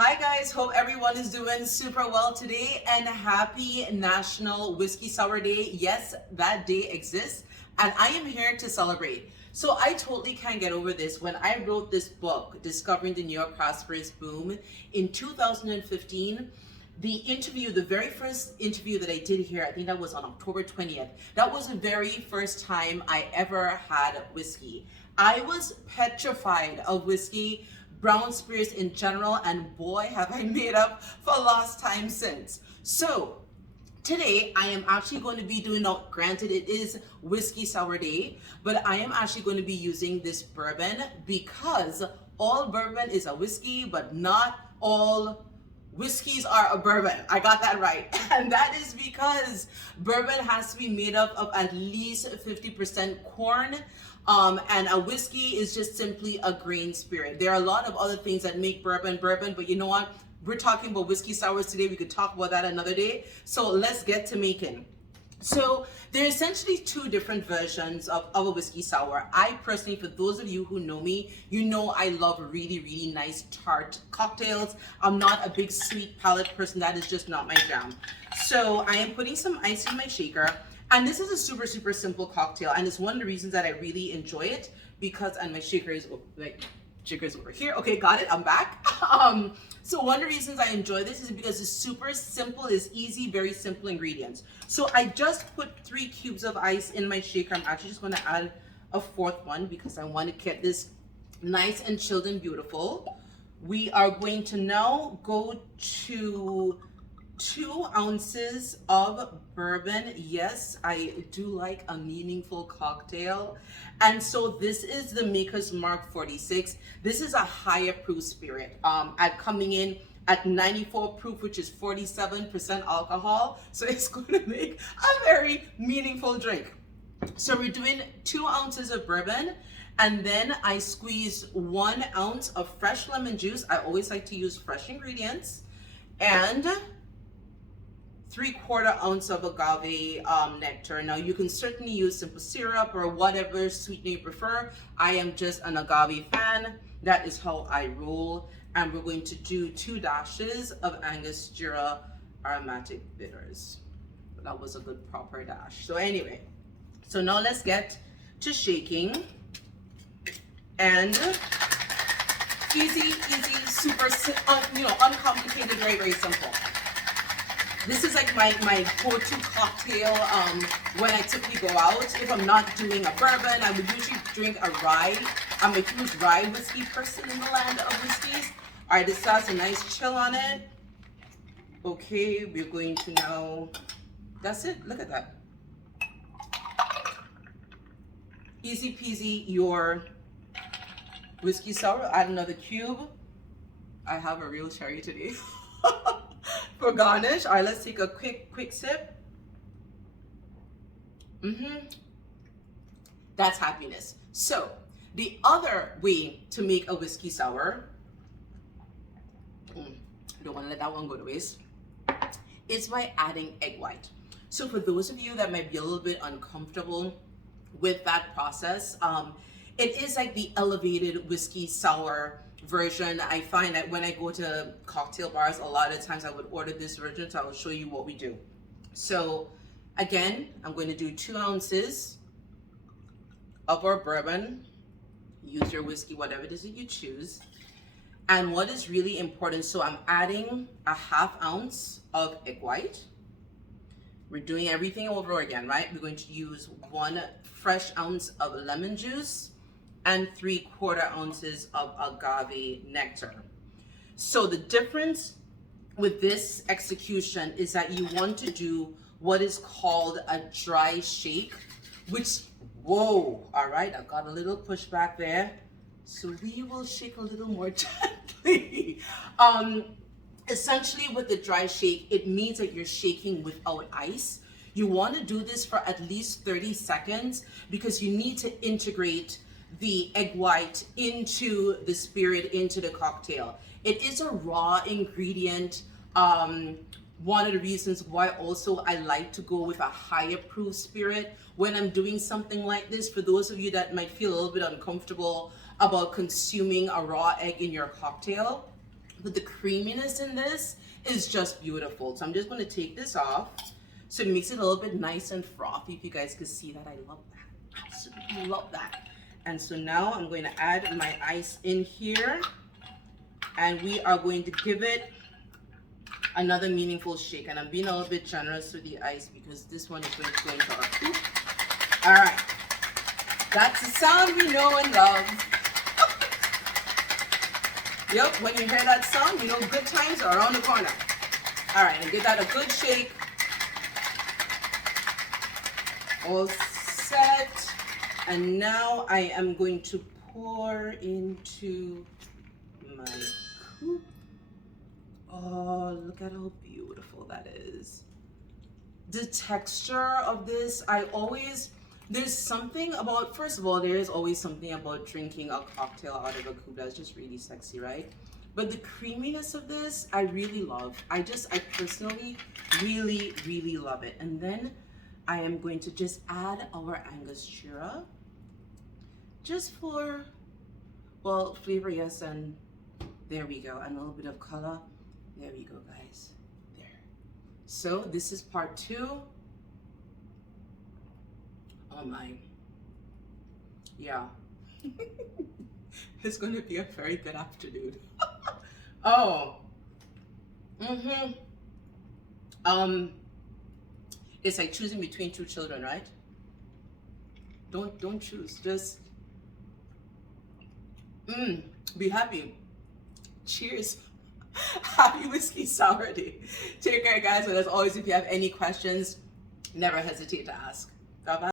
Hi guys, hope everyone is doing super well today, and happy National Whiskey Sour Day. Yes, that day exists and I am here to celebrate. So I totally can't get over this. When I wrote this book, Discovering the New York Craft Spirits Boom in 2015, the very first interview that I did here, I think that was on October 20th. That was the very first time I ever had whiskey. I was petrified of whiskey, brown spirits in general, and boy, have I made up for lost time since. So today I am actually going to be doing, now granted it is Whiskey Sour Day, but I am actually going to be using this bourbon because all bourbon is a whiskey, but not all whiskeys are a bourbon. I got that right. And that is because bourbon has to be made up of at least 50% corn. And a whiskey is just simply a grain spirit. There are a lot of other things that make bourbon, but you know what? We're talking about whiskey sours today. We could talk about that another day. So let's get to making. So there are essentially two different versions of a whiskey sour. I personally, for those of you who know me, you know I love really, really nice tart cocktails. I'm not a big sweet palate person. That is just not my jam. So I am putting some ice in my shaker. And this is a super, super simple cocktail. And it's one of the reasons that I really enjoy it because, and my shaker is over here. Okay, got it, I'm back. So one of the reasons I enjoy this is because it's super simple, it's easy, very simple ingredients. So I just put 3 cubes of ice in my shaker. I'm actually just gonna add a 4th one because I want to get this nice and chilled and beautiful. We are going to now go to 2 ounces of bourbon. Yes, I do like a meaningful cocktail. And so this is the Maker's Mark 46. This is a higher proof spirit. At coming in at 94 proof, which is 47% alcohol. So it's going to make a very meaningful drink. So we're doing 2 ounces of bourbon. And then I squeeze 1 ounce of fresh lemon juice. I always like to use fresh ingredients. And 3/4 ounce of agave nectar. Now you can certainly use simple syrup or whatever sweetener you prefer. I am just an agave fan. That is how I roll. And we're going to do 2 dashes of Angostura aromatic bitters. That was a good proper dash. So anyway, so now let's get to shaking. And easy, super, uncomplicated, very, very simple. This is like my go-to cocktail when I typically go out. If I'm not doing a bourbon, I would usually drink a rye. I'm a huge rye whiskey person in the land of whiskeys. All right, this has a nice chill on it. Okay, we're going to now, that's it, look at that. Easy peasy, your whiskey sour. Add another cube. I have a real cherry today. For garnish. All right, let's take a quick sip. That's happiness. So the other way to make a whiskey sour, don't want to let that one go to waste, is by adding egg white. So for those of you that might be a little bit uncomfortable with that process, it is like the elevated whiskey sour version. I find that when I go to cocktail bars, a lot of times I would order this version, so I will show you what we do. So again, I'm going to do 2 ounces of our bourbon. Use your whiskey, whatever it is that you choose. And what is really important, so I'm adding a 1/2 ounce of egg white. We're doing everything over again, right? We're going to use 1 fresh ounce of lemon juice and 3/4 ounces of agave nectar. So the difference with this execution is that you want to do what is called a dry shake, which, whoa, all right, I got a little pushback there. So we will shake a little more gently. Essentially with the dry shake, it means that you're shaking without ice. You want to do this for at least 30 seconds because you need to integrate the egg white into the spirit, into the cocktail. It is a raw ingredient. One of the reasons why also I like to go with a higher proof spirit when I'm doing something like this. For those of you that might feel a little bit uncomfortable about consuming a raw egg in your cocktail, but the creaminess in this is just beautiful. So I'm just going to take this off. So it makes it a little bit nice and frothy. If you guys can see that, I love that. Absolutely love that. And so now I'm going to add my ice in here, and we are going to give it another meaningful shake. And I'm being a little bit generous with the ice because this one is going to go into our soup. All right, that's the sound we know and love. Yep, when you hear that sound, you know good times are around the corner. All right, and give that a good shake. All set. And now I am going to pour into my coupe. Oh, look at how beautiful that is. The texture of this, there's something about, first of all, there is always something about drinking a cocktail out of a coupe that's just really sexy, right? But the creaminess of this, I really love. I personally really, really love it. And then I am going to just add our Angostura, just for, well, flavor, yes, and there we go. And a little bit of color. There we go, guys. There. So this is part 2. Oh my. Yeah. It's going to be a very good afternoon. Oh. It's like choosing between 2 children, right? Don't choose. Just be happy. Cheers. Happy whiskey sour day. Take care, guys. And as always, if you have any questions, never hesitate to ask. Bye-bye.